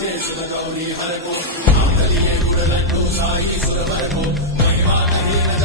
जय शिव गौरी हर को नाम कलिए गुड़ लड्डू साई सुर भर को महिमा नहीं